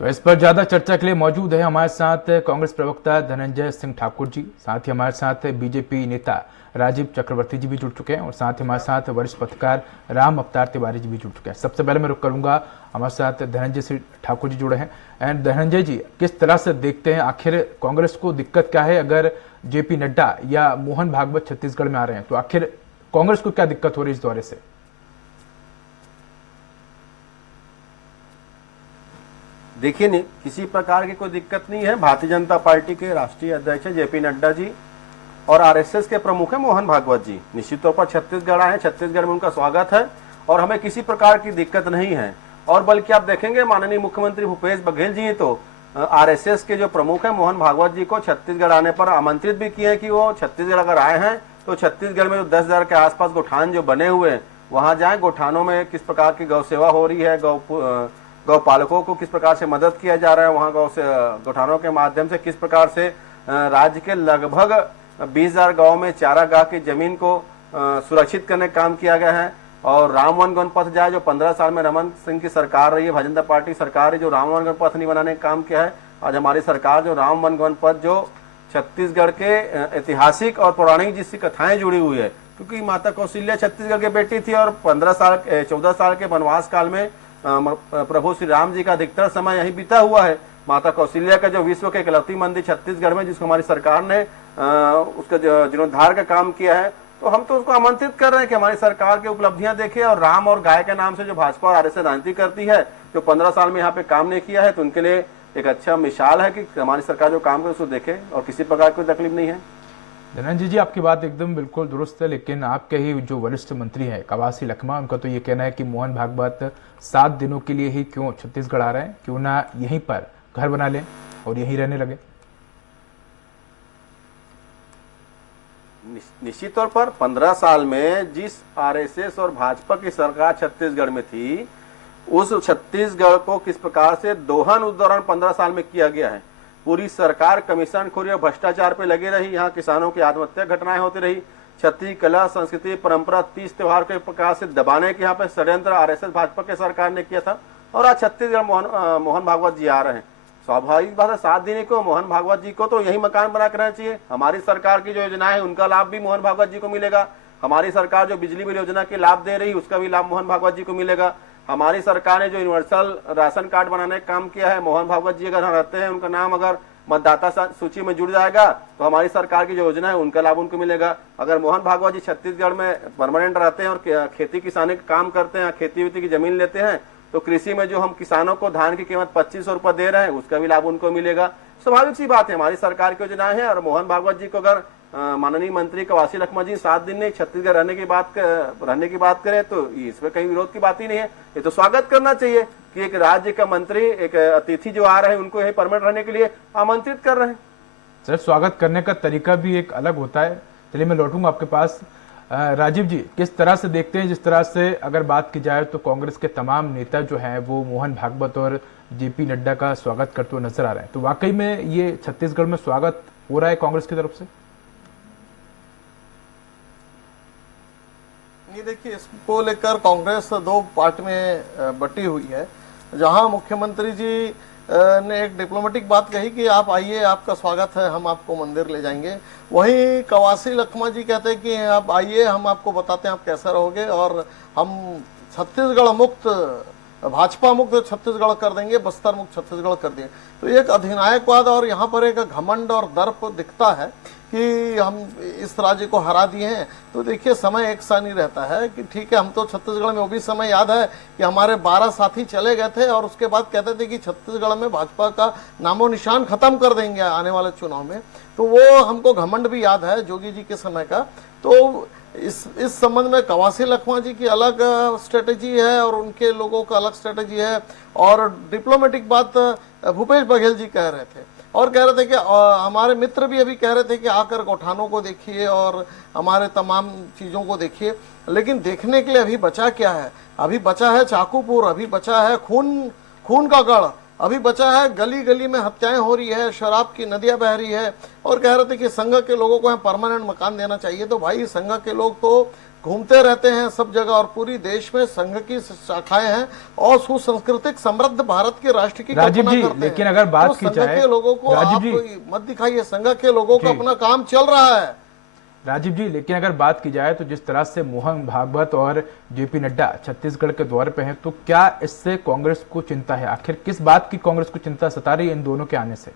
तो इस पर ज्यादा चर्चा के लिए मौजूद है हमारे साथ कांग्रेस प्रवक्ता धनंजय सिंह ठाकुर जी, साथ ही हमारे साथ बीजेपी नेता राजीव चक्रवर्ती जी भी जुड़ चुके हैं और साथ ही हमारे साथ वरिष्ठ पत्रकार राम अवतार तिवारी जी भी जुड़ चुके हैं। सबसे पहले मैं रुक करूंगा, हमारे साथ धनंजय सिंह ठाकुर जी जुड़े हैं। एंड धनंजय जी, किस तरह से देखते हैं, आखिर कांग्रेस को दिक्कत क्या है? अगर जेपी नड्डा या मोहन भागवत छत्तीसगढ़ में आ रहे हैं तो आखिर कांग्रेस को क्या दिक्कत हो रही है इस दौरे से? देखिए, नहीं किसी प्रकार की कोई दिक्कत नहीं है। भारतीय जनता पार्टी के राष्ट्रीय अध्यक्ष जेपी नड्डा जी और आरएसएस के प्रमुख है मोहन भागवत जी निश्चित तौर पर छत्तीसगढ़ आए हैं। छत्तीसगढ़ में उनका स्वागत है और हमें किसी प्रकार की दिक्कत नहीं है। और बल्कि आप देखेंगे माननीय मुख्यमंत्री भूपेश बघेल जी तो आरएसएस के जो प्रमुख है मोहन भागवत जी को छत्तीसगढ़ आने पर आमंत्रित भी किए कि वो छत्तीसगढ़ अगर आए हैं तो छत्तीसगढ़ में जो 10,000 के आसपास गोठान जो बने हुए हैं वहां जाए। गोठानों में किस प्रकार की गौ सेवा हो रही है, गौ पालकों को किस प्रकार से मदद किया जा रहा है, वहाँ गोठानों के माध्यम से किस प्रकार से राज्य के लगभग 20,000 गाँव में चारागाह की जमीन को सुरक्षित करने का काम किया गया है। और राम वन गवन पथ जाए, जो 15 साल में रमन सिंह की सरकार रही है, भारतीय जनता पार्टी सरकार है, जो राम वन गवन पथ नहीं बनाने का काम किया है। आज हमारी सरकार जो राम वन गवन पथ जो छत्तीसगढ़ के ऐतिहासिक और पौराणिक जिसकी कथाएं जुड़ी हुई है, क्योंकि माता कौशल्या छत्तीसगढ़ की बेटी थी और 14 साल के वनवास काल में प्रभु श्री राम जी का अधिकतर समय यही बीता हुआ है। माता कौशल्या का जो विश्व के इकलौती मंदिर छत्तीसगढ़ में, जिसको हमारी सरकार ने उसका जीर्णोद्धार का काम किया है, तो हम तो उसको आमंत्रित कर रहे हैं कि हमारी सरकार की उपलब्धियां देखे। और राम और गाय के नाम से जो भाजपा और आरएसएस राजनीति करती है, जो 15 साल में यहाँ पे काम नहीं किया है, तो उनके लिए एक अच्छा मिसाल है कि हमारी सरकार जो काम करे उसको देखे और किसी प्रकार की तकलीफ नहीं है। धनंजय जी, आपकी बात एकदम बिल्कुल दुरुस्त है, लेकिन आपके ही जो वरिष्ठ मंत्री हैं कवासी लखमा, उनका तो ये कहना है कि मोहन भागवत 7 दिनों के लिए ही क्यों छत्तीसगढ़ आ रहे हैं, क्यों ना यहीं पर घर बना लें और यहीं रहने लगे। निश्चित तौर पर 15 साल में जिस आरएसएस और भाजपा की सरकार छत्तीसगढ़ में थी, उस छत्तीसगढ़ को किस प्रकार से दोहन उस दौरान 15 साल में किया गया है। पूरी सरकार कमीशनखोरी और भ्रष्टाचार पे लगी रही। यहाँ किसानों की आत्महत्या घटनाएं होती रही। छत्तीस कला, संस्कृति, परंपरा, तीज त्योहार के प्रकार से दबाने के यहाँ पे षड्यंत्र आरएसएस भाजपा के सरकार ने किया था। और आज छत्तीसगढ़ मोहन भागवत जी आ रहे हैं। स्वाभाविक बात है, 7 दिन को मोहन भागवत जी को तो यही मकान बना कर रहना चाहिए। हमारी सरकार की जो योजना है उनका लाभ भी मोहन भागवत जी को मिलेगा। हमारी सरकार जो बिजली बिल योजना के लाभ दे रही, उसका भी लाभ मोहन भागवत जी को मिलेगा। हमारी सरकार ने जो यूनिवर्सल राशन कार्ड बनाने का काम किया है, मोहन भागवत जी अगर रहते हैं, उनका नाम अगर मतदाता सूची में जुड़ जाएगा तो हमारी सरकार की जो योजना है उनका लाभ उनको मिलेगा। अगर मोहन भागवत जी छत्तीसगढ़ में परमानेंट रहते हैं और खेती किसानी का काम करते हैं, खेती वेती की जमीन लेते हैं, तो कृषि में जो हम किसानों को धान की कीमत 2500 रुपये दे रहे हैं, उसका भी लाभ उनको मिलेगा। स्वाभाविक सी बात है, हमारी सरकार की योजनाएं हैं। और मोहन भागवत जी को अगर माननीय मंत्री कवासी लखमा जी 7 दिन नहीं छत्तीसगढ़ रहने की बात करें तो इसमें कहीं विरोध की बात ही नहीं है। ये तो स्वागत करना चाहिए कि एक राज्य का मंत्री, एक अतिथि जो आ रहे हैं, उनको यही परमानेंट रहने के लिए आमंत्रित कर रहे हैं। सर, स्वागत करने का तरीका भी एक अलग होता है। चलिए मैं लौटूंगा आपके पास। राजीव जी, किस तरह से देखते हैं, जिस तरह से अगर बात की जाए तो कांग्रेस के तमाम नेता जो हैं वो मोहन भागवत और जेपी नड्डा का स्वागत करते हुए नजर आ रहे हैं, तो वाकई में ये छत्तीसगढ़ में स्वागत हो रहा है कांग्रेस की तरफ से? नहीं, देखिए, इसको लेकर कांग्रेस 2 पार्ट में बटी हुई है। जहां मुख्यमंत्री जी ने एक डिप्लोमेटिक बात कही कि आप आइए, आपका स्वागत है, हम आपको मंदिर ले जाएंगे, वहीं कवासी लखमा जी कहते हैं कि आप आइए, हम आपको बताते हैं आप कैसा रहोगे और हम छत्तीसगढ़ मुक्त, भाजपा मुक्त छत्तीसगढ़ कर देंगे, बस्तर मुक्त छत्तीसगढ़ कर देंगे। तो एक अधिनायकवाद और यहाँ पर एक घमंड और दर्प दिखता है कि हम इस राज्य को हरा दिए हैं। तो देखिए, समय एक सा नहीं रहता है कि ठीक है, हम तो छत्तीसगढ़ में, वो भी समय याद है कि हमारे 12 साथी चले गए थे और उसके बाद कहते थे कि छत्तीसगढ़ में भाजपा का नामो निशान खत्म कर देंगे आने वाले चुनाव में। तो वो हमको घमंड भी याद है जोगी जी के समय का। तो इस संबंध में कवासी लखमा जी की अलग स्ट्रेटेजी है और उनके लोगों का अलग स्ट्रेटेजी है। और डिप्लोमेटिक बात भूपेश बघेल जी कह रहे थे और कह रहे थे कि हमारे मित्र भी अभी कह रहे थे कि आकर गौठानों को देखिए और हमारे तमाम चीज़ों को देखिए। लेकिन देखने के लिए अभी बचा क्या है? अभी बचा है चाकूपुर, अभी बचा है खून का गढ़, अभी बचा है गली गली में हत्याएं हो रही है, शराब की नदियां बह रही है। और कह रहे थे कि संघ के लोगों को परमानेंट मकान देना चाहिए। तो भाई, संघ के लोग तो घूमते रहते हैं सब जगह, और पूरी देश में संघ की शाखाएं हैं और सुसंस्कृतिक समृद्ध भारत के राष्ट्र की राजीव कल्पना जी, करते लेकिन हैं। अगर बात तो की संघ जाए के लोगों को राजीव आप जी, मत दिखाइए, संघ के लोगों का जी। अपना काम चल रहा है। राजीव जी, लेकिन अगर बात की जाए तो जिस तरह से मोहन भागवत और जेपी नड्डा छत्तीसगढ़ के दौरे पे हैं, तो क्या इससे कांग्रेस को चिंता है? आखिर किस बात की कांग्रेस को चिंता सता रही है इन दोनों के आने से?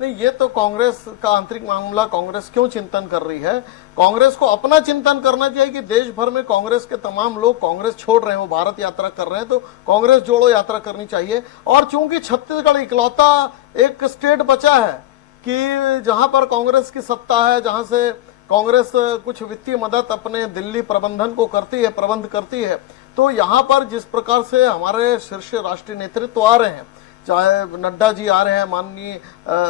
नहीं, ये तो कांग्रेस का आंतरिक मामला, कांग्रेस क्यों चिंतन कर रही है। कांग्रेस को अपना चिंतन करना चाहिए कि देश भर में कांग्रेस के तमाम लोग कांग्रेस छोड़ रहे हैं, वो भारत यात्रा कर रहे हैं, तो कांग्रेस जोड़ो यात्रा करनी चाहिए। और चूंकि छत्तीसगढ़ इकलौता एक स्टेट बचा है कि जहां पर कांग्रेस की सत्ता है, जहां से कांग्रेस कुछ वित्तीय मदद अपने दिल्ली प्रबंधन को करती है, प्रबंध करती है, तो यहाँ पर जिस प्रकार से हमारे शीर्ष राष्ट्रीय नेतृत्व आ रहे हैं, चाहे नड्डा जी आ रहे हैं, माननीय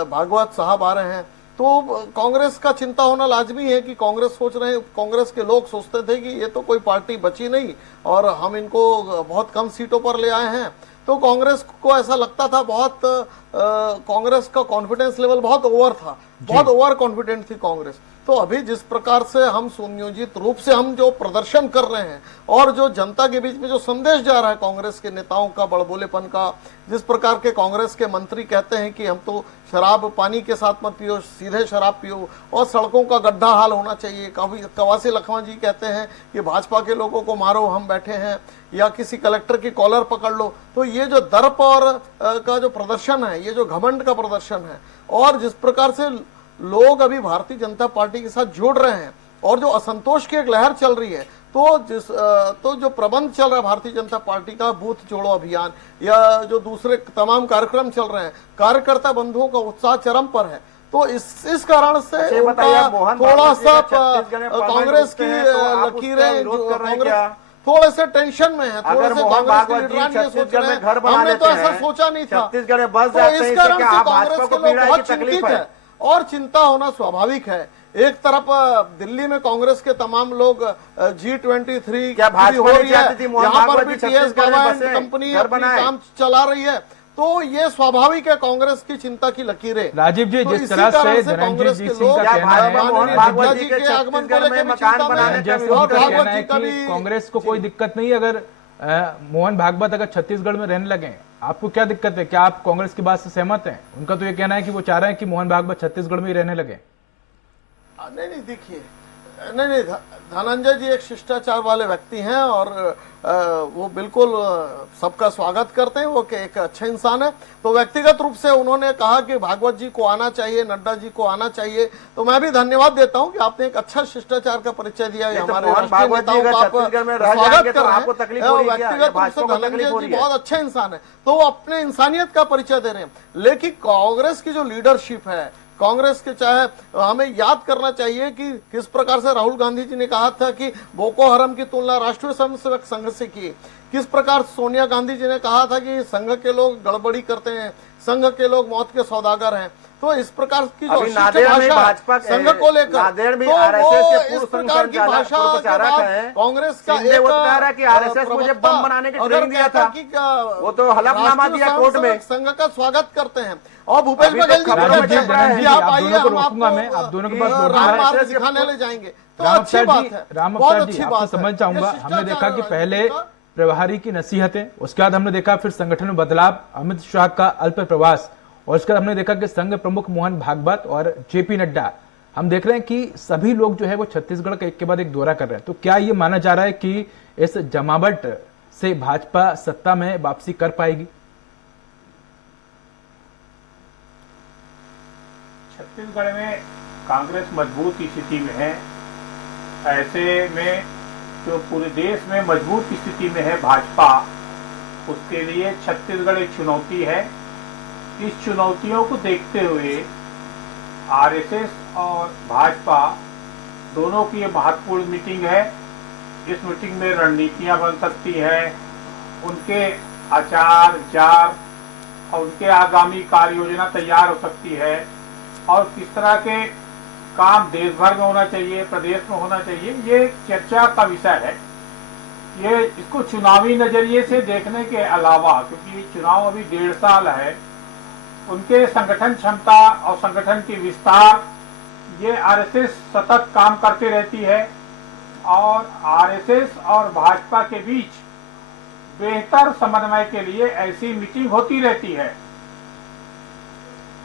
भागवत साहब आ रहे हैं, तो कांग्रेस का चिंता होना लाजमी है कि कांग्रेस सोच रहे हैं, कांग्रेस के लोग सोचते थे कि ये तो कोई पार्टी बची नहीं और हम इनको बहुत कम सीटों पर ले आए हैं। तो कांग्रेस को ऐसा लगता था, बहुत कांग्रेस का कॉन्फिडेंस लेवल बहुत ओवर था, बहुत ओवर कॉन्फिडेंट थी कांग्रेस। तो अभी जिस प्रकार से हम सुनियोजित रूप से हम जो प्रदर्शन कर रहे हैं और जो जनता के बीच में जो संदेश जा रहा है कांग्रेस के नेताओं का, बड़बोलेपन का, जिस प्रकार के कांग्रेस के मंत्री कहते हैं कि हम तो शराब पानी के साथ मत पियो, सीधे शराब पियो, और सड़कों का गड्ढा हाल होना चाहिए। कभी कवासी लखमा जी कहते हैं कि भाजपा के लोगों को मारो, हम बैठे हैं, या किसी कलेक्टर की कॉलर पकड़ लो। तो ये जो दर्प और का जो प्रदर्शन है, ये जो घमंड का प्रदर्शन है, और जिस प्रकार से लोग अभी भारतीय जनता पार्टी के साथ जुड़ रहे हैं और जो असंतोष की एक लहर चल रही है, तो जो प्रबंध चल रहा है भारतीय जनता पार्टी का, बूथ जोड़ो अभियान या जो दूसरे तमाम कार्यक्रम चल रहे हैं, कार्यकर्ता बंधुओं का उत्साह चरम पर है। तो इस कारण से थोड़ा सा कांग्रेस की लकीरें, कांग्रेस थोड़े से टेंशन में है, थोड़े से कांग्रेस के लीडरान ये सोच रहे हैं, हमने तो ऐसा सोचा नहीं था। छत्तीसगढ़ में बस तो जाते इस हैं, कारण इससे से क्या कांग्रेस भाजपा के को लोग पीड़ा बहुत की तकलीफ चिंतित है और चिंता होना स्वाभाविक है। एक तरफ दिल्ली में कांग्रेस के तमाम लोग G23 क्या भाजपा हो रही है, यहाँ पर भी छत्तीसगढ़ टीएस में गवर्नमेंट बसे, कंपनी घर अपनी बनाए। काम चला रही है, तो ये स्वाभाविक है कांग्रेस की चिंता की लकीरें। राजीव जी, तो जिस इसी तरह कारण से से धनंजय कांग्रेस जी के सिंह लोग का कहना है, मोहन भागवत जी के के आगमन को छत्तीसगढ़ में लेकर भी मकान चिंता में बनाने है। धनंजय सिंह और का कहना भागवत है जी का कि भी कांग्रेस को कोई दिक्कत नहीं अगर मोहन भागवत अगर छत्तीसगढ़ में रहने लगे। आपको क्या दिक्कत है? क्या आप कांग्रेस की बात से सहमत हैं? उनका तो ये कहना है कि वो चाह रहे हैं कि मोहन भागवत छत्तीसगढ़ में ही रहने लगे। नहीं देखिए, नहीं, धनंजय जी एक शिष्टाचार वाले व्यक्ति हैं और वो बिल्कुल सबका स्वागत करते हैं, वो एक अच्छे इंसान है। तो व्यक्तिगत रूप से उन्होंने कहा कि भागवत जी को आना चाहिए, नड्डा जी को आना चाहिए, तो मैं भी धन्यवाद देता हूं कि आपने एक अच्छा शिष्टाचार का परिचय दिया। हमारे राष्ट्रीय नेताओं का आप स्वागत कर रहे हैं। व्यक्तिगत रूप से धनंजय जी बहुत अच्छे इंसान है, तो वो अपने इंसानियत का परिचय दे रहे हैं। लेकिन कांग्रेस की जो लीडरशिप है, कांग्रेस के, चाहे हमें याद करना चाहिए कि किस प्रकार से राहुल गांधी जी ने कहा था कि बोको हराम की तुलना राष्ट्रीय स्वयंसेवक संघ से की, किस प्रकार सोनिया गांधी जी ने कहा था कि संघ के लोग गड़बड़ी करते हैं, संघ के लोग मौत के सौदागर हैं। तो इस प्रकार की जो भाषा संघ को लेकर, तो वो इस प्रकार की भाषा कांग्रेस का एक मुझे बम बनाने की ट्रेनिंग दिया था, वो तो हलफनामा दिया कोर्ट में, संघ का स्वागत करते हैं। और भूपेश बघेल जी आप आइए, हम आपको राम दिखाने ले जाएंगे, तो अच्छी बात है, बहुत अच्छी बात समझ जाऊंगा। हमने देखा कि पहले प्रभारी की नसीहतें, उसके बाद हमने देखा फिर संगठन में बदलाव, अमित शाह का अल्प प्रवास, और उसके बाद हमने देखा कि संघ प्रमुख मोहन भागवत और जेपी नड्डा, हम देख रहे हैं कि सभी लोग जो है वो छत्तीसगढ़ का एक के बाद एक दौरा कर रहे हैं। तो क्या ये माना जा रहा है कि इस जमावट से भाजपा सत्ता में वापसी कर पाएगी? छत्तीसगढ़ में कांग्रेस मजबूत स्थिति में है, ऐसे में जो पूरे देश में मजबूत स्थिति में है भाजपा, उसके लिए छत्तीसगढ़ एक चुनौती है। इस चुनौतियों को देखते हुए आरएसएस और भाजपा दोनों की ये महत्वपूर्ण मीटिंग है। इस मीटिंग में रणनीतियां बन सकती हैं, उनके आचार विचार और उनके आगामी कार्य योजना तैयार हो सकती है, और किस तरह के काम देश भर में होना चाहिए, प्रदेश में होना चाहिए, ये चर्चा का विषय है। ये इसको चुनावी नजरिए से देखने के अलावा, क्योंकि चुनाव अभी 1.5 साल है, उनके संगठन क्षमता और संगठन की विस्तार ये आरएसएस सतत काम करती रहती है और आरएसएस और भाजपा के बीच बेहतर समन्वय के लिए ऐसी मीटिंग होती रहती है।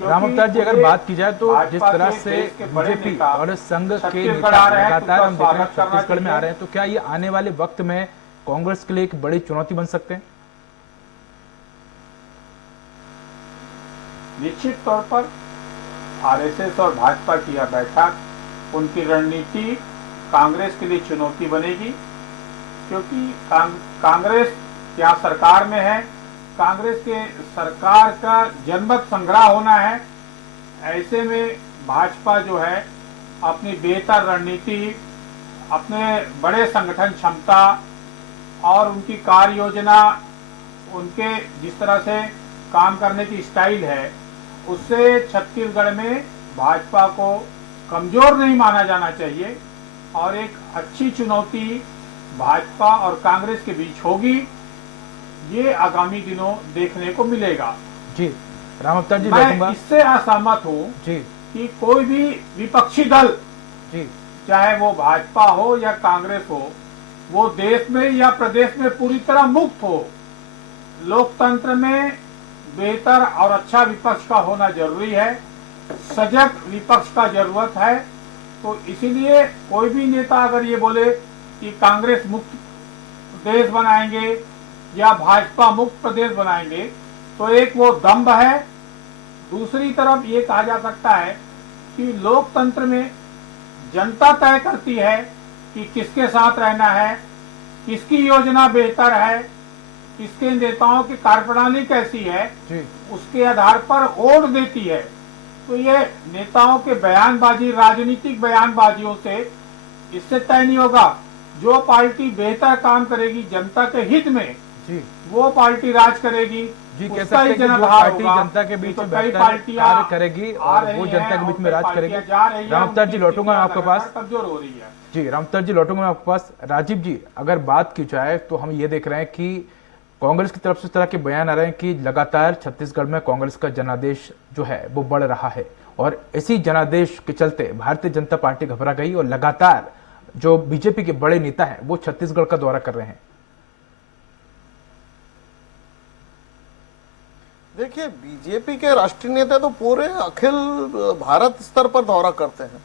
राम अवतार जी, अगर बात की जाए तो जिस तरह से बीजेपी और संघ के नेता लगातार हम देख रहे हैं छत्तीसगढ़ में आ रहे हैं, तो क्या ये आने वाले वक्त में कांग्रेस के लिए एक बड़ी चुनौती बन सकते हैं? निश्चित तौर पर आरएसएस और भाजपा की यह बैठक, उनकी रणनीति कांग्रेस के लिए चुनौती बनेगी, क्योंकि कांग्रेस क्या सरकार में है, कांग्रेस के सरकार का जनमत संग्रह होना है। ऐसे में भाजपा जो है अपनी बेहतर रणनीति, अपने बड़े संगठन क्षमता और उनकी कार्य योजना, उनके जिस तरह से काम करने की स्टाइल है, उससे छत्तीसगढ़ में भाजपा को कमजोर नहीं माना जाना चाहिए और एक अच्छी चुनौती भाजपा और कांग्रेस के बीच होगी, ये आगामी दिनों देखने को मिलेगा। जी राम अवतार जी, मैं इससे असहमत हूँ जी कि कोई भी विपक्षी दल, जी चाहे वो भाजपा हो या कांग्रेस हो, वो देश में या प्रदेश में पूरी तरह मुक्त हो। लोकतंत्र में बेहतर और अच्छा विपक्ष का होना जरूरी है, सजग विपक्ष का जरूरत है। तो इसीलिए कोई भी नेता अगर ये बोले कि कांग्रेस मुक्त प्रदेश बनाएंगे या भाजपा मुक्त प्रदेश बनाएंगे, तो एक वो दंभ है। दूसरी तरफ ये कहा जा सकता है कि लोकतंत्र में जनता तय करती है कि किसके साथ रहना है, किसकी योजना बेहतर है, किसके नेताओं की कार्यप्रणाली कैसी है, उसके आधार पर वोट देती है। तो ये नेताओं के बयानबाजी, राजनीतिक बयानबाजियों से इससे तय नहीं होगा। जो पार्टी बेहतर काम करेगी जनता के हित में, वो पार्टी राज करेगी। जी, कह सकते हैं कि जो पार्टी जनता के बीच में बेहतर कार्य करेगी और वो जनता के बीच में राज करेगी। राम अवतार जी, लौटूंगा मैं आपके पास। कमजोर हो रही है जी राम अवतार जी, लौटूंगा मैं आपके पास। राजीव जी, अगर बात की जाए तो हम ये देख रहे हैं कि कांग्रेस की तरफ से इस तरह के बयान आ रहे हैं कि लगातार छत्तीसगढ़ में कांग्रेस का जनादेश जो है वो बढ़ रहा है और इसी जनादेश के चलते भारतीय जनता पार्टी घबरा गई और लगातार जो बीजेपी के बड़े नेता हैं वो छत्तीसगढ़ का दौरा कर रहे हैं। देखिए, बीजेपी के राष्ट्रीय नेता तो पूरे अखिल भारत स्तर पर दौरा करते हैं,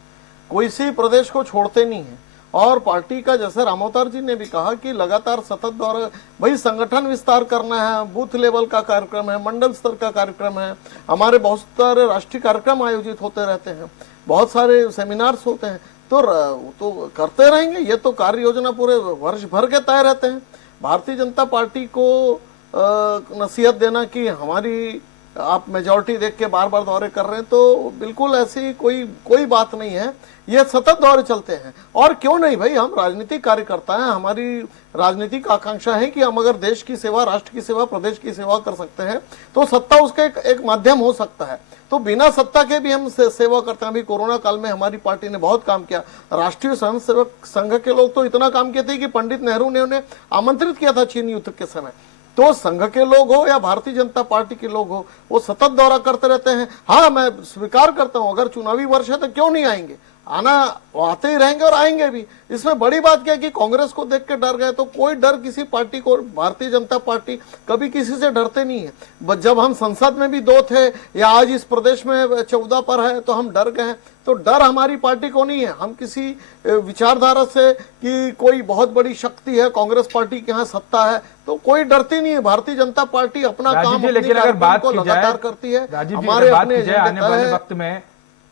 कोई सी प्रदेश को छोड़ते नहीं है। और पार्टी का, जैसे राम अवतार जी ने भी कहा कि लगातार सतत दौरा, भाई संगठन विस्तार करना है, बूथ लेवल का कार्यक्रम है, मंडल स्तर का कार्यक्रम है, हमारे बहुत सारे राष्ट्रीय कार्यक्रम आयोजित होते रहते हैं, बहुत सारे सेमिनार्स होते हैं, तो करते रहेंगे। ये तो कार्य योजना पूरे वर्ष भर के तय रहते हैं। भारतीय जनता पार्टी को नसीहत देना कि हमारी आप मेजॉरिटी देख के बार बार दौरे कर रहे हैं, तो बिल्कुल ऐसी कोई बात नहीं है। ये सतत दौरे चलते हैं। और क्यों नहीं भाई, हम राजनीतिक कार्यकर्ता हैं, हमारी राजनीतिक आकांक्षा है कि हम अगर देश की सेवा, राष्ट्र की सेवा, प्रदेश की सेवा कर सकते हैं तो सत्ता उसका एक माध्यम हो सकता है। तो बिना सत्ता के भी हम सेवा करते हैं। अभी कोरोना काल में हमारी पार्टी ने बहुत काम किया। राष्ट्रीय स्वयंसेवक संघ के लोग तो इतना काम किए थे कि पंडित नेहरू ने उन्हें आमंत्रित किया था चीन युद्ध के समय। तो संघ के लोग हो या भारतीय जनता पार्टी के लोग हो, वो सतत दौरा करते रहते हैं। हाँ, मैं स्वीकार करता हूं, अगर चुनावी वर्ष है तो क्यों नहीं आएंगे, आना आते ही रहेंगे और आएंगे भी। इसमें बड़ी बात क्या है कि कांग्रेस को देख के डर गए, तो कोई डर किसी पार्टी को, भारतीय जनता पार्टी कभी किसी से डरते नहीं है। जब हम संसद में भी 2 थे या आज इस प्रदेश में 14 पर है तो हम डर गए हैं। तो डर हमारी पार्टी को नहीं है। हम किसी विचारधारा से कि कोई बहुत बड़ी शक्ति है, कांग्रेस पार्टी के यहाँ सत्ता है, तो कोई डरती नहीं है। भारतीय जनता पार्टी अपना काम, लेकिन अगर बात की जाए करती है। हमारे आने वाले वक्त में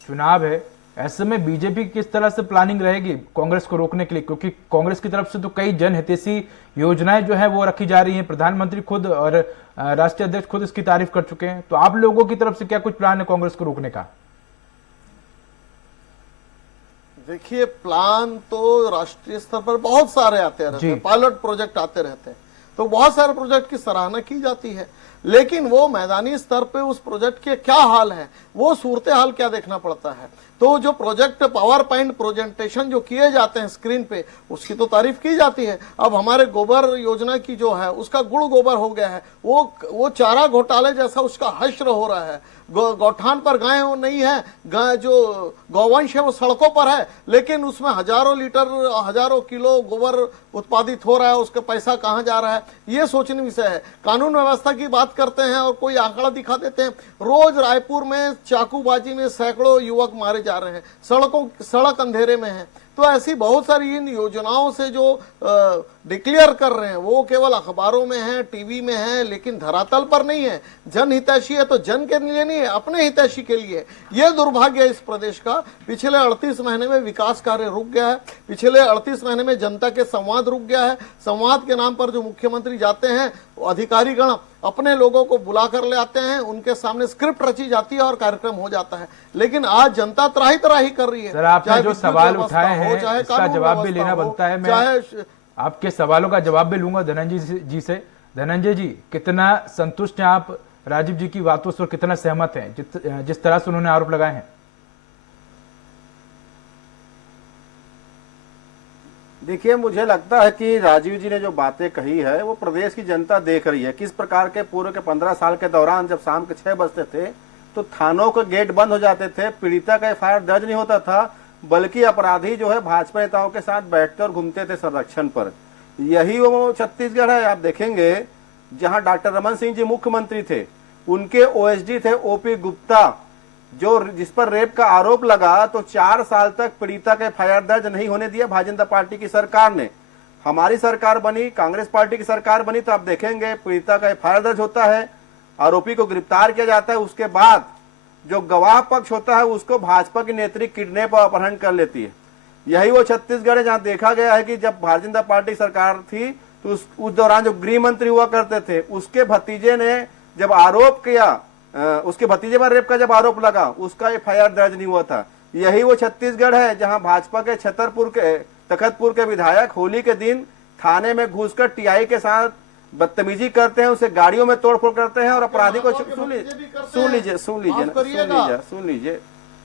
चुनाव है, ऐसे में बीजेपी किस तरह से प्लानिंग रहेगी कांग्रेस को रोकने के लिए? क्योंकि कांग्रेस की तरफ से तो कई जनहितैषी योजनाएं जो है वो रखी जा रही हैं, प्रधानमंत्री खुद और राष्ट्रीय अध्यक्ष खुद इसकी तारीफ कर चुके हैं। तो आप लोगों की तरफ से क्या कुछ प्लान है कांग्रेस को रोकने का? देखिए, प्लान तो राष्ट्रीय स्तर पर बहुत सारे आते रहते हैं, पायलट प्रोजेक्ट आते रहते हैं, तो बहुत सारे प्रोजेक्ट की सराहना की जाती है। लेकिन वो मैदानी स्तर पे उस प्रोजेक्ट के क्या हाल है, वो सूरत हाल क्या देखना पड़ता है। तो जो प्रोजेक्ट पावर पॉइंट प्रेजेंटेशन जो किए जाते हैं स्क्रीन पे, उसकी तो तारीफ की जाती है। अब हमारे गोबर योजना की जो है उसका गुड़ गोबर हो गया है, वो चारा घोटाले जैसा उसका हश्र हो रहा है। गौठान पर गाय वो नहीं है, गाय जो गौवंश है वो सड़कों पर है, लेकिन उसमें हजारों लीटर हजारों किलो गोबर उत्पादित हो रहा है, उसका पैसा कहाँ जा रहा है, ये सोचने विषय है। कानून व्यवस्था की बात करते हैं और कोई आंकड़ा दिखा देते हैं, रोज रायपुर में चाकूबाजी में सैकड़ों युवक मारे जा रहे हैं, सड़क अंधेरे में है। तो ऐसी बहुत सारी इन योजनाओं से जो डिक्लेयर कर रहे हैं वो केवल अखबारों में है, टीवी में है, लेकिन धरातल पर नहीं है। जन हितैषी है तो जन के लिए नहीं है, अपने हितैषी के लिए। ये दुर्भाग्य है इस प्रदेश का। पिछले 38 महीने में विकास कार्य रुक गया है, पिछले 38 महीने में जनता के संवाद रुक गया है। संवाद के नाम पर जो मुख्यमंत्री जाते हैं, अधिकारीगण अपने लोगों को बुला कर ले आते हैं, उनके सामने स्क्रिप्ट रची जाती है और कार्यक्रम हो जाता है। लेकिन आज जनता त्राही त्राही कर रही है। सर, आपने चाहे जो विद्युत सवाल व्यवस्था उठाए हो, हैं चाहे इसका कानून जवाब भी व्यवस्था लेना हो, बनता है। मैं चाहे आपके सवालों का जवाब भी लूंगा धनंजय जी से। धनंजय जी, कितना संतुष्ट हैं आप राजीव जी की बातों से और कितना सहमत हैं जिस तरह से उन्होंने आरोप लगाए हैं? देखिए, मुझे लगता है कि राजीव जी ने जो बातें कही है वो प्रदेश की जनता देख रही है। किस प्रकार के पूरे के 15 साल के दौरान जब शाम के 6 बजते थे तो थानों के गेट बंद हो जाते थे, पीड़िता का एफआईआर दर्ज नहीं होता था, बल्कि अपराधी जो है भाजपा नेताओं के साथ बैठते और घूमते थे संरक्षण पर। यही वो छत्तीसगढ़ है। आप देखेंगे जहां डॉक्टर रमन सिंह जी मुख्यमंत्री थे, उनके ओएसडी थे ओपी गुप्ता, जिस पर रेप का आरोप लगा तो 4 साल तक पीड़िता का एफआईआर दर्ज नहीं होने दिया भारतीय जनता पार्टी की सरकार ने। हमारी सरकार बनी, कांग्रेस पार्टी की सरकार बनी, तो आप देखेंगे पीड़िता का एफआईआर दर्ज होता है, आरोपी को गिरफ्तार किया जाता है, उसके बाद जो गवाह पक्ष होता है उसको भाजपा की नेत्री किडनैप और अपहरण कर लेती है। यही वो छत्तीसगढ़ है जहां देखा गया है कि जब भारतीय जनता पार्टी सरकार थी तो उस दौरान जो गृह मंत्री हुआ करते थे उसके भतीजे ने जब आरोप किया, उसके भतीजे पर रेप का जब आरोप लगा, उसका एफआईआर दर्ज नहीं हुआ था। यही वो छत्तीसगढ़ है जहां भाजपा के तखतपुर के विधायक होली के दिन थाने में घुसकर टीआई के साथ बदतमीजी करते हैं, उसे गाड़ियों में तोड़फोड़ करते हैं और अपराधी को सुन लीजिए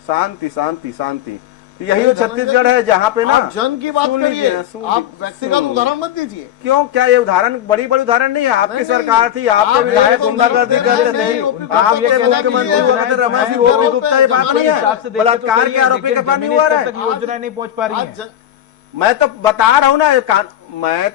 शांति शांति शांति। यही वो छत्तीसगढ़ है जहाँ पे ना जन की बात करिए, आप व्यक्तिगत उदाहरण मत दीजिए। क्यों, क्या ये उदाहरण बड़ी उदाहरण नहीं है? आपकी सरकार थी, आपके विधायक गुंडागर्दी करते थे, आपके मुख्यमंत्री हुआ करते रमन सिंह ओपी गुप्ता, ये बात नहीं है। बलात्कार के आरोपी के पास नहीं हुआ है, योजना नहीं पहुंच पा रही है। मैं तो बता रहा हूँ ना,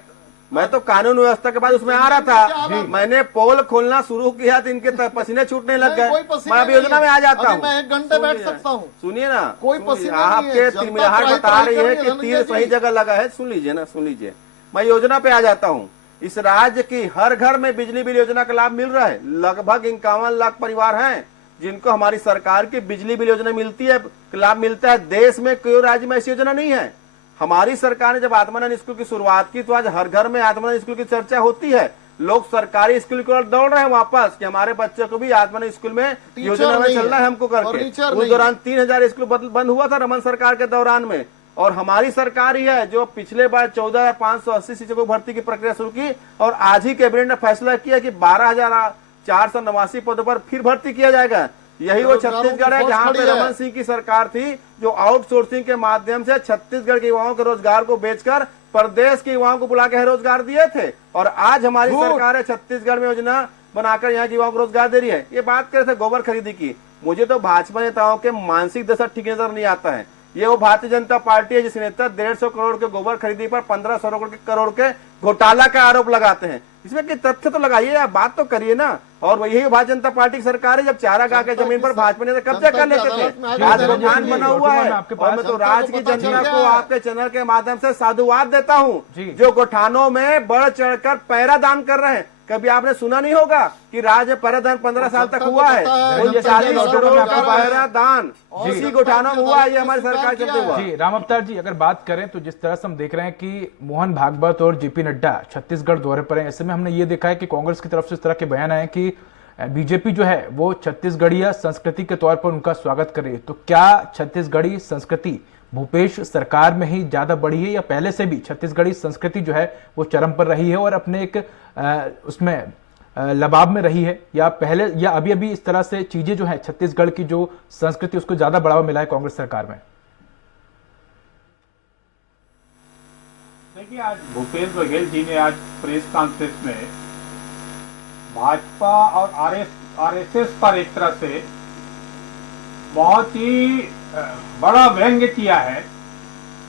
मैं तो कानून व्यवस्था के बाद उसमें आ रहा था। मैंने पोल खोलना शुरू किया तो इनके पसीने छूटने लग गए। मैं अब योजना में आ जाता हूँ। मैं 1 घंटे बैठ सकता हूँ। सुनिए ना, कोई पसीना आपके तिरमिराहट बता रही है कि तीर सही जगह लगा है। सुन लीजिए ना, सुन लीजिए, मैं योजना पे आ जाता हूँ। इस राज्य की हर घर में बिजली बिल योजना का लाभ मिल रहा है। लगभग 51 लाख परिवार हैं जिनको हमारी सरकार की बिजली बिल योजना मिलती है, लाभ मिलता है। देश में कोई राज्य में ऐसी योजना नहीं है। हमारी सरकार ने जब आत्मानंद स्कूल की शुरुआत की तो आज हर घर में आत्मानंद स्कूल की चर्चा होती है। लोग सरकारी स्कूल की ओर दौड़ रहे हैं वापस कि हमारे बच्चे को भी आत्मानंद स्कूल में योजना में चलना है हमको करके। उस दौरान 3000 स्कूल बंद हुआ था रमन सरकार के दौरान में, और हमारी सरकार ही है जो पिछले बार 14,580 शिक्षकों की भर्ती की प्रक्रिया शुरू की और आज ही कैबिनेट ने फैसला किया कि 12,489 पदों पर फिर भर्ती किया जाएगा। यही वो छत्तीसगढ़ है जहां पे रमन सिंह की सरकार थी जो आउटसोर्सिंग के माध्यम से छत्तीसगढ़ के युवाओं के रोजगार को बेचकर प्रदेश के युवाओं को बुला के रोजगार दिए थे। और आज हमारी सरकार है छत्तीसगढ़ में योजना बनाकर यहाँ के युवाओं को रोजगार दे रही है। ये बात कर रहे थे गोबर खरीदी की, मुझे तो भाजपा नेताओं के मानसिक दशा ठीक नजर नहीं आता है। ये वो भारतीय जनता पार्टी है जिस नेता 150 करोड़ के गोबर खरीदी पर 1500 करोड़ के घोटाला का आरोप लगाते हैं। इसमें कि तथ्य तो लगाइए या बात तो करिए ना। और यही भारतीय जनता पार्टी की सरकार है जब चारा गाह के जमीन पर भाजपा ने कब्जा कर लेते थे। आज मकान बना हुआ है और मैं तो राज्य की जनता को आपके चैनल के माध्यम से साधुवाद देता हूँ जो गौठानों में बढ़ चढ़कर पैरा दान कर रहे हैं। कभी आपने सुना नहीं होगा कि राज्य में पैरा दान 15 साल तक हुआ है। 40 करोड़ का पैरा दान इसी गौठानों में हुआ है। ये हमारी सरकार चलते हुआ। जी राम अवतार जी, अगर बात करें तो जिस तरह से हम देख रहे हैं कि मोहन भागवत और जेपी नड्डा छत्तीसगढ़ दौरे पर हैं, ऐसे में हमने ये देखा है कि कांग्रेस की तरफ से इस तरह के बयान आए कि बीजेपी जो है वो छत्तीसगढ़िया संस्कृति के तौर पर उनका स्वागत करे। तो क्या छत्तीसगढ़ी संस्कृति भूपेश सरकार में ही ज्यादा बढ़ी है या पहले से भी छत्तीसगढ़ी संस्कृति जो है वो चरम पर रही है और अपने एक उसमें लबाब में रही है, या पहले या अभी अभी इस तरह से चीजें जो है छत्तीसगढ़ की जो संस्कृति उसको ज्यादा बढ़ावा मिला है कांग्रेस सरकार में? देखिए, आज भूपेश बघेल जी ने आज प्रेस कॉन्फ्रेंस में भाजपा और आरएसएस पर एक तरह से बहुत ही बड़ा व्यंग्य किया है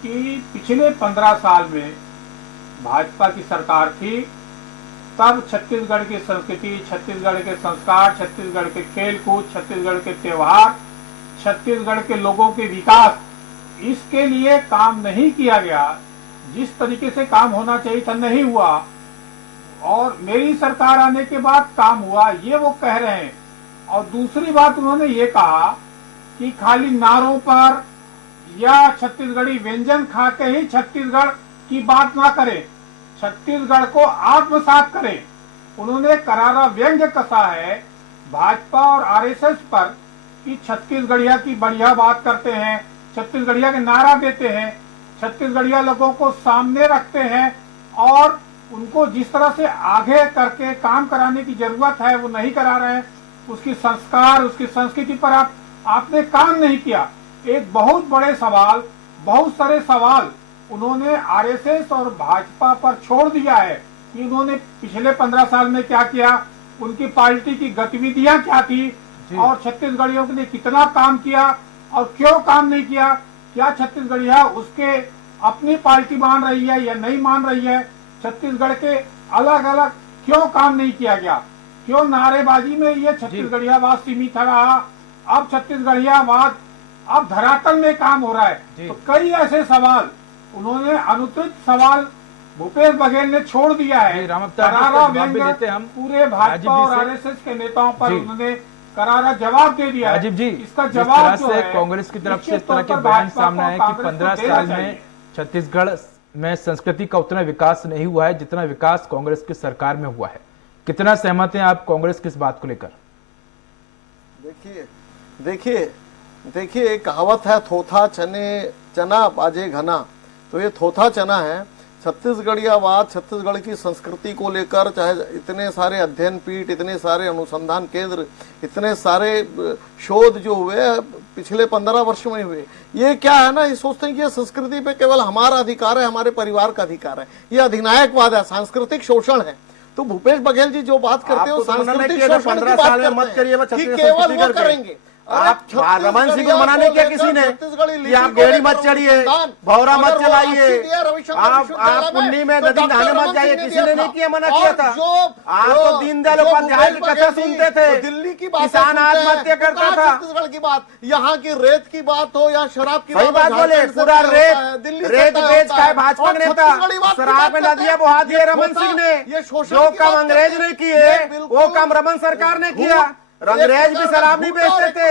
कि पिछले 15 साल में भाजपा की सरकार थी, तब छत्तीसगढ़ की संस्कृति, छत्तीसगढ़ के संस्कार, छत्तीसगढ़ के खेल कूद, छत्तीसगढ़ के त्योहार, छत्तीसगढ़ के लोगों के विकास, इसके लिए काम नहीं किया गया। जिस तरीके से काम होना चाहिए था नहीं हुआ, और मेरी सरकार आने के बाद काम हुआ, ये वो कह रहे हैं। और दूसरी बात उन्होंने ये कहा कि खाली नारों पर या छत्तीसगढ़ी व्यंजन खा के ही छत्तीसगढ़ की बात ना करें, छत्तीसगढ़ को आत्मसात करें। उन्होंने करारा व्यंग्य कसा है भाजपा और आरएसएस पर कि छत्तीसगढ़िया की बढ़िया बात करते हैं, छत्तीसगढ़िया के नारा देते हैं, छत्तीसगढ़िया लोगों को सामने रखते हैं, और उनको जिस तरह से आगे करके काम कराने की जरूरत है वो नहीं करा रहे हैं। उसकी संस्कार, उसकी संस्कृति पर आपने काम नहीं किया। एक बहुत बड़े सवाल, बहुत सारे सवाल उन्होंने आरएसएस और भाजपा पर छोड़ दिया है कि उन्होंने पिछले 15 साल में क्या किया, उनकी पार्टी की गतिविधियां क्या थी, और छत्तीसगढ़ियों के लिए कितना काम किया और क्यों काम नहीं किया। क्या छत्तीसगढ़िया उसके अपनी पार्टी मान रही है या नहीं मान रही है, छत्तीसगढ़ के अलग अलग क्यों काम नहीं किया गया, क्यों नारेबाजी में ये छत्तीसगढ़ियावाद सीमित रहा। अब छत्तीसगढ़ियावाद अब धरातल में काम हो रहा है। तो कई ऐसे सवाल उन्होंने, अनुचित सवाल भूपेश बघेल ने छोड़ दिया है। करारा व्यंग्य पूरे भाजपा और आरएसएस के नेताओं पर उन्होंने करारा जवाब दे दिया है। राजीव जी, इसका जवाब जो है कांग्रेस की तरफ से इस तरह के बयान सामने आए कि 15 साल में छत्तीसगढ़ में संस्कृति का उतना विकास नहीं हुआ है जितना विकास कांग्रेस की सरकार में हुआ है। कितना सहमत हैं आप कांग्रेस की इस बात को लेकर? देखिए एक कहावत है, थोथा चना बाजे घना। तो ये थोथा चना है। छत्तीसगढ़ियावाद, छत्तीसगढ़ की संस्कृति को लेकर चाहे इतने सारे अध्ययन पीठ, इतने सारे अनुसंधान केंद्र, इतने सारे शोध जो हुए पिछले 15 वर्ष में हुए, ये क्या है ना, ये सोचते हैं कि ये संस्कृति पे केवल हमारा अधिकार है, हमारे परिवार का अधिकार है। ये अधिनायकवाद है, सांस्कृतिक शोषण है। तो भूपेश बघेल जी जो बात करते हैं वो सांस्कृतिक शोषण की बात करते हैं कि केवल वो करेंगे। आप रमन सिंह को मना नहीं किया किसी ने कि आप गेड़ी मत चढ़िए, भौरा मत चलाइए, आप पुन्नी में नदी नहाने मत जाइए, किसी ने नहीं किया, मना किया था। आप तो दीनदयाल उपाध्याय की कथा सुनते थे, दिल्ली की बात, किसान आत्महत्या करता था। छत्तीसगढ़ की बात, यहाँ की रेत की बात हो या शराब की बात बोले, पूरा रेत बेच का है भाजपा नेता, शराब में नदियां बहा दिए रमन सिंह ने। जो काम अंग्रेज ने किए वो काम रमन सरकार ने किया। अंग्रेज भी शराब नहीं बेचते थे,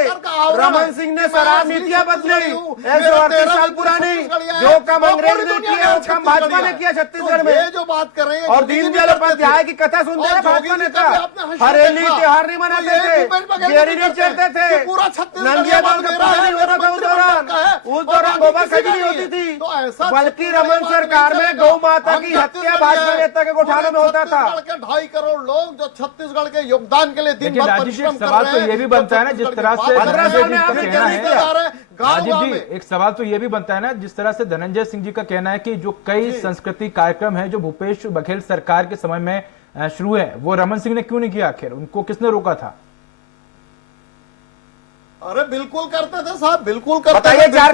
रमन सिंह ने शराब नीतियां बदली 138 साल पुरानी। जो काम अंग्रेज ने किया वो काम भाजपा ने किया छत्तीसगढ़ में। ये जो बात कर रहे हैं, और दीनदयाल उपाध्याय की कथा सुनते थे भाजपा नेता, हरेली त्योहार नहीं मनाते थे, गेड़ी नहीं चढ़ते थे, नंदिया बांध का पूजा नहीं होता था उस दौरान गोबर खरीदी नहीं होती थी, बल्कि रमन सरकार में गौ माता की हत्या भाजपा नेता के गोठालों में होता था। 2.5 करोड़ लोग जो छत्तीसगढ़ के योगदान के लिए दिन भर परिश्रम सवाल तो ये भी बनता है ना, जिस तरह से धनंजय जी का कहना है, राजीव जी, एक सवाल तो ये भी बनता है ना, जिस तरह से धनंजय सिंह जी का कहना है कि जो कई संस्कृति कार्यक्रम है जो भूपेश बघेल सरकार के समय में शुरू है, वो रमन सिंह ने क्यों नहीं किया? आखिर उनको किसने रोका था? अरे बिल्कुल करते थे साहब, बिल्कुल करते थे। बताइए, चार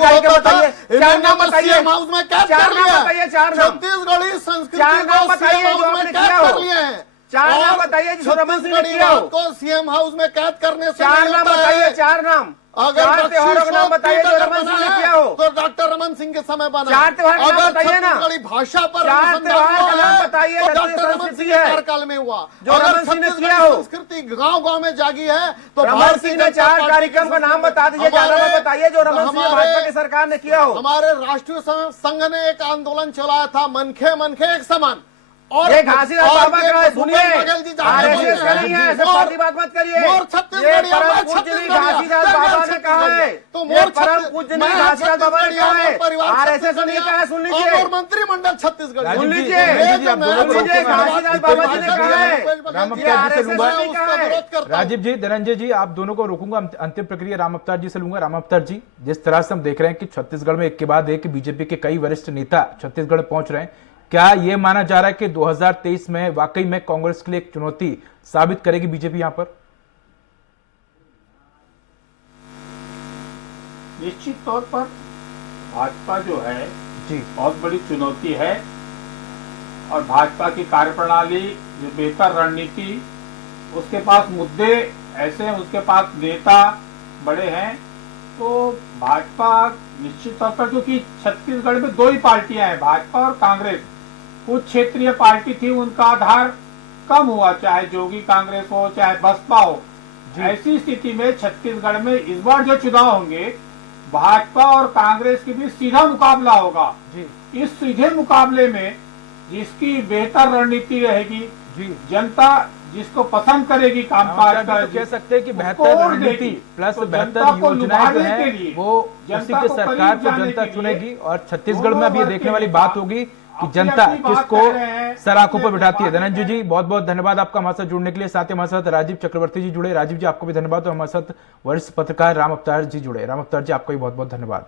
नाम बताइए, हाउस में कैद कर लिया, छत्तीसगढ़ी संस्कृति को बताइए जो आपने कैद कर लिए हैं। 4 नाम बताइए जो रमन सिंह ने किया हो। को सीएम हाउस में कैद करने से 4 नाम बताइए, 4 नाम। अगर त्योहारों का नाम बताइए जो रमन सिंह ने किया हो। तो डॉक्टर रमन सिंह के समय बना। 4 त्योहार का नाम बताइए ना, भाषा पर 4 त्योहार का नाम बताइए डॉक्टर रमन सिंह के कार्यकाल में हुआ जो रमन सिंह ने किया हो। संस्कृति गांव-गांव में जागी है तो रमन सिंह ने 4 कार्यक्रम का नाम बता दीजिए, बताइए जो रमन सिंह भाजपा की सरकार ने किया हो। हमारे राष्ट्रीय संघ ने एक आंदोलन चलाया था, मनखे मनखे एक समान। और ये घासीदास और बाबा ये का है, भूपेश सुनिए, बघेल जी जानते आरएसएस हैं। का नहीं है, ऐसे और- फालतू बात मत करिए। मोर ये छत्तीसगढ़िया, परम मैं पूज्य नहीं छत्तीसगढ़िया, घासीदास मैं बाबा ने छत्तीसगढ़िया। कहा है, तो ये मोर परम छत्तीस- पूज्य मैं नहीं घासीदास बाबा ने छत्तीसगढ़िया, कहा है, मोर परिवार आरएसएस ने छत्तीसगढ़िया, कहा है, सुन और लीजिए। मोर मंत्रिमंडल छत्तीसगढ़ राजीव सुन जी, लीजिए, राजीव जी, आप दोनों को सुन लीजिए, रोकूंगा। घासीदास बाबा जी ने कहा है, राम ये अवतार जी से आरएसएस लूंगा। ने कहा है। राजीव जी, धनंजय जी, आप दोनों को रोकूंगा। अंतिम प्रक्रिया राम अवतार जी से लूंगा। राम अवतार जी, जिस तरह से हम देख रहे हैं कि छत्तीसगढ़ में एक के बाद एक बीजेपी के कई वरिष्ठ नेता छत्तीसगढ़ पहुंच रहे हैं, क्या ये माना जा रहा है कि 2023 में वाकई में कांग्रेस के लिए एक चुनौती साबित करेगी बीजेपी यहां पर? निश्चित तौर पर भाजपा जो है जी, बहुत बड़ी चुनौती है और भाजपा की कार्यप्रणाली, जो बेहतर रणनीति, उसके पास मुद्दे ऐसे हैं, उसके पास नेता बड़े हैं, तो भाजपा निश्चित तौर पर, क्योंकि छत्तीसगढ़ में दो ही पार्टियां हैं, भाजपा और कांग्रेस। कुछ क्षेत्रीय पार्टी थी, उनका आधार कम हुआ, चाहे जोगी कांग्रेस हो चाहे बसपा हो। ऐसी स्थिति में छत्तीसगढ़ में इस बार जो चुनाव होंगे, भाजपा और कांग्रेस के बीच सीधा मुकाबला होगा। जी, इस सीधे मुकाबले में जिसकी बेहतर रणनीति रहेगी, जी, जनता जिसको पसंद करेगी कामकाज राम का, अवतार जी तो कह सकते हैं कि उसको बेहतर वोट रणनीति देगी। प्लस तो बेहतर जनता को योजनाएं जो लुभाने है के लिए, वो उसी जनता के को सरकार करीब को जाने जनता के लिए चुनेगी। और छत्तीसगढ़ में दोनों अब ये वर्ग देखने के वाली नेता बात होगी कि अपनी जनता अपनी बात किसको कह रहे हैं, सराखों पर अपने बिठाती है। अपने धनंजय जी, बहुत बहुत धन्यवाद आपका हमारे साथ जुड़ने के लिए। साथ ही हमारे साथ राजीव चक्रवर्ती जी जुड़े। राजीव जी, आपको भी धन्यवाद। और हमारे साथ वरिष्ठ पत्रकार राम अवतार जी जुड़े। राम अवतार जी, आपको भी बहुत बहुत धन्यवाद।